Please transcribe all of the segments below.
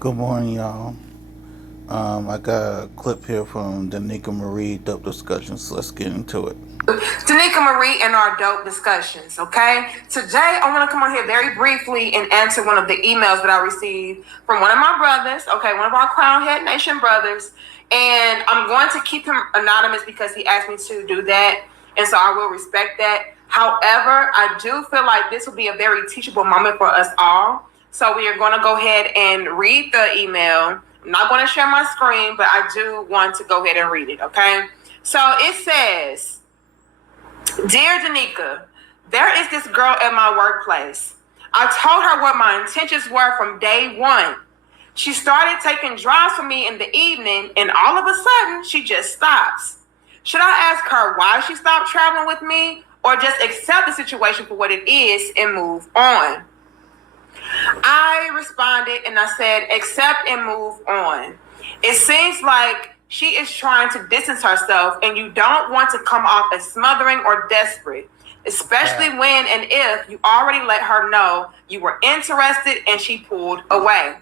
Good morning, y'all. I got a clip here from Danica Marie Dope Discussions. Let's get into it. Danica Marie and our dope discussions, okay? Today, I want to come on here very briefly and answer one of the emails that I received from one of my brothers, okay, one of our Crown Head Nation brothers. And I'm going to keep him anonymous because he asked me to do that. And so I will respect that. However, I do feel like this will be a very teachable moment for us all. So we are going to go ahead and read the email. I'm not going to share my screen, but I do want to go ahead and read it, okay? So it says, "Dear Danica, there is this girl at my workplace. I told her what my intentions were from day one. She started taking drives for me in the evening, and all of a sudden, she just stops. Should I ask her why she stopped traveling with me, or just accept the situation for what it is and move on?" I responded and I said, accept and move on. It seems like she is trying to distance herself, and you don't want to come off as smothering or desperate, especially when and if you already let her know you were interested and she pulled away.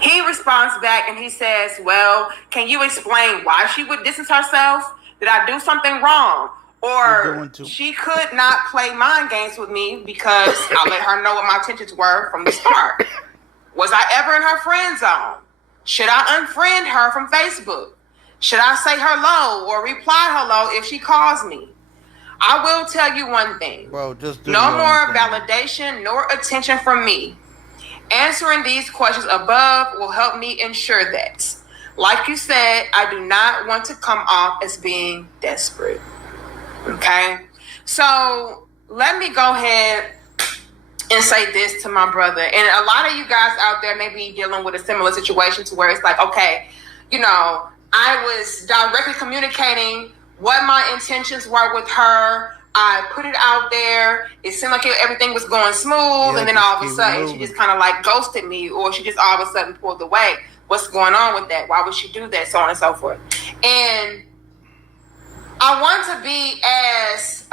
He responds back and he says, well, can you explain why she would distance herself? Did I do something wrong? Or she could not play mind games with me because I let her know what my intentions were from the start. Was I ever in her friend zone? Should I unfriend her from Facebook? Should I say hello or reply hello if she calls me? I will tell you one thing. Bro, just do no more validation nor attention from me. Answering these questions above will help me ensure that. Like you said, I do not want to come off as being desperate. Okay? So let me go ahead and say this to my brother. And a lot of you guys out there may be dealing with a similar situation to where it's like, okay, I was directly communicating what my intentions were with her. I put it out there. It seemed like everything was going smooth. And then all of a sudden, she just kind of like ghosted me, or she just all of a sudden pulled away. What's going on with that? Why would she do that? So on and so forth. And I want to be as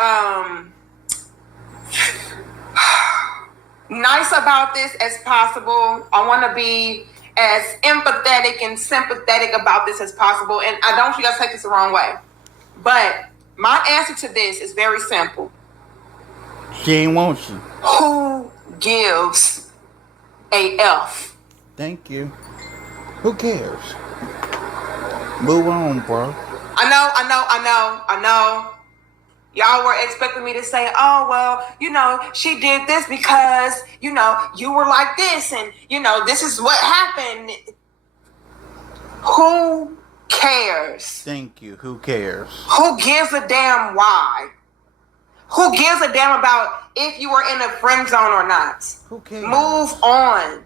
nice about this as possible. I want to be as empathetic and sympathetic about this as possible. And I don't want you guys to take this the wrong way. But my answer to this is very simple. She ain't want you. Who gives a F? Thank you. Who cares? Move on, bro. I know. Y'all were expecting me to say, oh, well, she did this because, you were like this and, this is what happened. Who cares? Thank you. Who cares? Who gives a damn why? Who gives a damn about if you were in a friend zone or not? Who cares? Move on.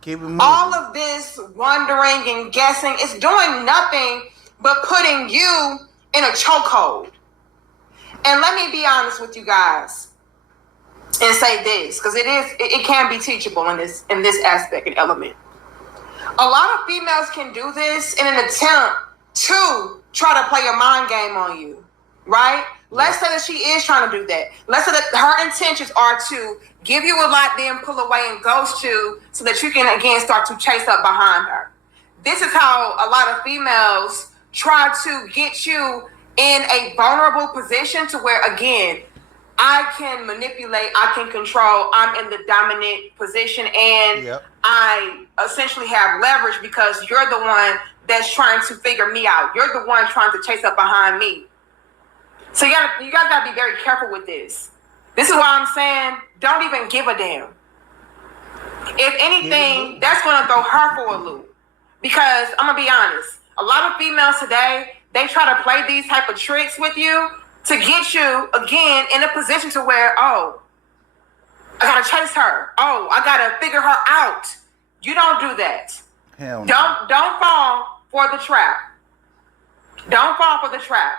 Keep it moving. All of this wondering and guessing is doing nothing but putting you in a chokehold. And let me be honest with you guys and say this, because it can be teachable in this aspect and element. A lot of females can do this in an attempt to try to play a mind game on you, right? Let's say that she is trying to do that. Let's say that her intentions are to give you a lot, then pull away and ghost you so that you can again start to chase up behind her. This is how a lot of females try to get you in a vulnerable position to where, again, I can manipulate, I can control, I'm in the dominant position, and I essentially have leverage because you're the one that's trying to figure me out. You're the one trying to chase up behind me. So you guys gotta be very careful with this. This is why I'm saying don't even give a damn. If anything, that's gonna throw her for a loop. Because I'm gonna be honest, a lot of females today, they try to play these type of tricks with you to get you, again, in a position to where, oh, I gotta chase her. Oh, I gotta figure her out. You don't do that. Hell no. Don't fall for the trap. Don't fall for the trap.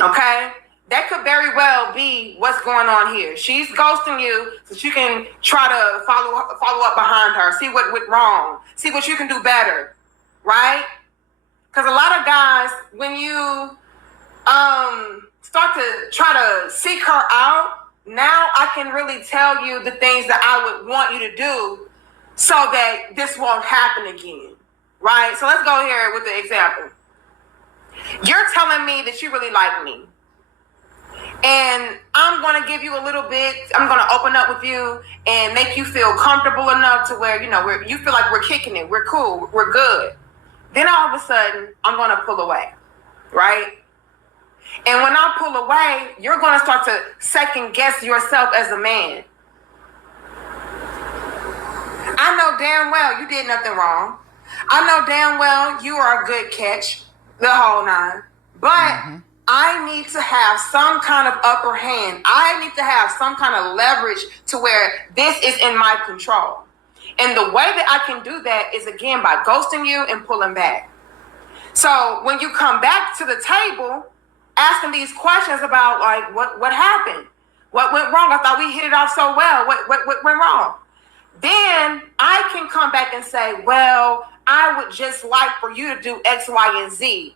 Okay? That could very well be what's going on here. She's ghosting you so you can try to follow up behind her, see what went wrong, see what you can do better, right? Because a lot of guys, when you start to try to seek her out, now I can really tell you the things that I would want you to do so that this won't happen again, right? So let's go here with the example. You're telling me that you really like me, and I'm going to give you a little bit. I'm going to open up with you and make you feel comfortable enough to where, you feel like we're kicking it. We're cool. We're good. Then all of a sudden, I'm going to pull away, right? And when I pull away, you're going to start to second guess yourself as a man. I know damn well you did nothing wrong. I know damn well you are a good catch, the whole nine. But I need to have some kind of upper hand. I need to have some kind of leverage to where this is in my control. And the way that I can do that is, again, by ghosting you and pulling back. So when you come back to the table, asking these questions about, like, what happened? What went wrong? I thought we hit it off so well. What went wrong? Then I can come back and say, well, I would just like for you to do X, Y, and Z.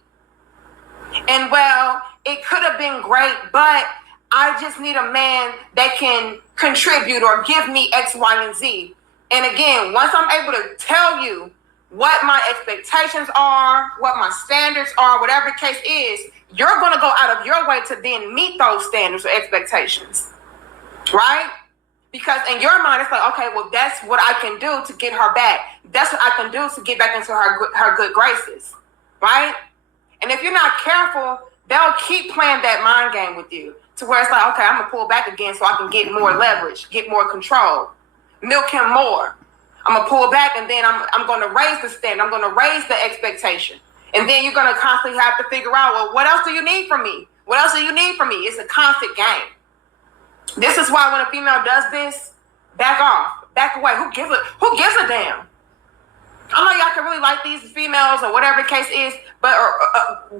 And well, it could have been great, but I just need a man that can contribute or give me X, Y, and Z. And again, once I'm able to tell you what my expectations are, what my standards are, whatever the case is, you're going to go out of your way to then meet those standards or expectations, right? Because in your mind, it's like, okay, well, that's what I can do to get her back. That's what I can do to get back into her good graces, right? And if you're not careful, they'll keep playing that mind game with you to where it's like, okay, I'm going to pull back again so I can get more leverage, get more control, milk him more. I'm going to pull back, and then I'm going to raise the standard. I'm going to raise the expectation. And then you're going to constantly have to figure out, well, what else do you need from me? What else do you need from me? It's a constant game. This is why when a female does this, back off, back away. Who gives a damn? I know y'all can really like these females or whatever the case is, but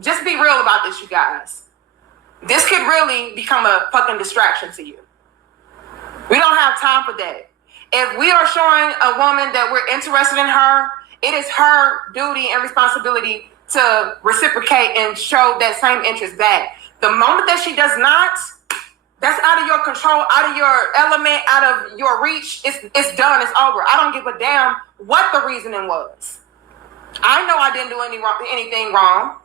just be real about this, you guys. This could really become a fucking distraction to you. We don't have time for that. If we are showing a woman that we're interested in her, it is her duty and responsibility to reciprocate and show that same interest back. The moment that she does not, that's out of your control, out of your element, out of your reach. It's done. It's over. I don't give a damn what the reasoning was. I know I didn't do anything wrong.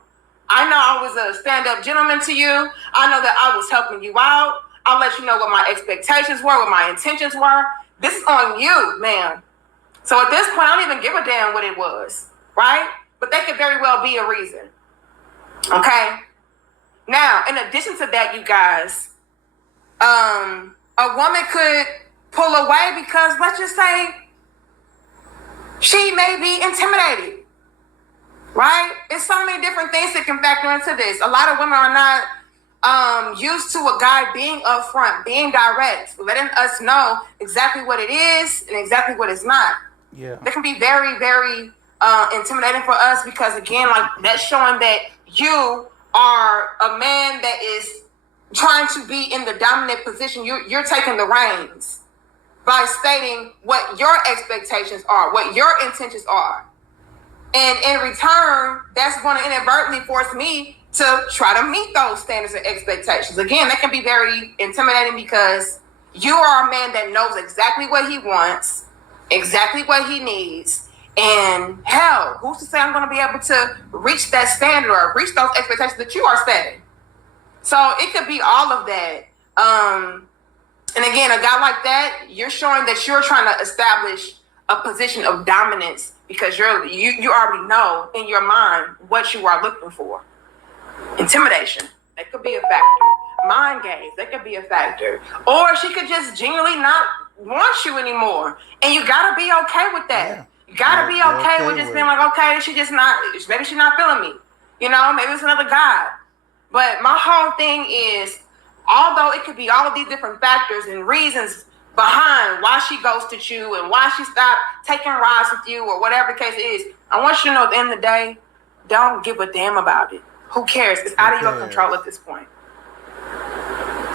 I know I was a stand-up gentleman to you. I know that I was helping you out. I'll let you know what my expectations were, what my intentions were. This is on you, man. So at this point, I don't even give a damn what it was, right? But that could very well be a reason. Okay? Now, in addition to that, you guys, a woman could pull away because, let's just say, she may be intimidated, right? It's so many different things that can factor into this. A lot of women are not used to a guy being upfront, being direct, letting us know exactly what it is and exactly what it's not. Yeah. That can be very, very intimidating for us because, again, like, that's showing that you are a man that is trying to be in the dominant position. You're taking the reins by stating what your expectations are, what your intentions are. And in return, that's going to inadvertently force me to try to meet those standards and expectations. Again, that can be very intimidating because you are a man that knows exactly what he wants, exactly what he needs. And hell, who's to say I'm going to be able to reach that standard or reach those expectations that you are setting? So it could be all of that. And again, a guy like that, you're showing that you're trying to establish a position of dominance because you already know in your mind what you are looking for. Intimidation, that could be a factor. Mind games, that could be a factor. Or she could just genuinely not want you anymore. And you gotta be okay with that. Yeah. You gotta be okay with just being like, okay, maybe she's not feeling me. You know, maybe it's another guy. But my whole thing is, although it could be all of these different factors and reasons behind why she ghosted you and why she stopped taking rides with you or whatever the case is, I want you to know at the end of the day, don't give a damn about it. Who cares? It's out of your control at this point.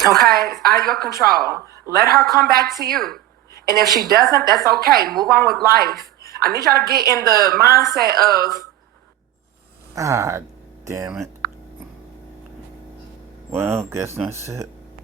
Okay? It's out of your control. Let her come back to you. And if she doesn't, that's okay. Move on with life. I need y'all to get in the mindset of... Ah, damn it. Well, guess that's it.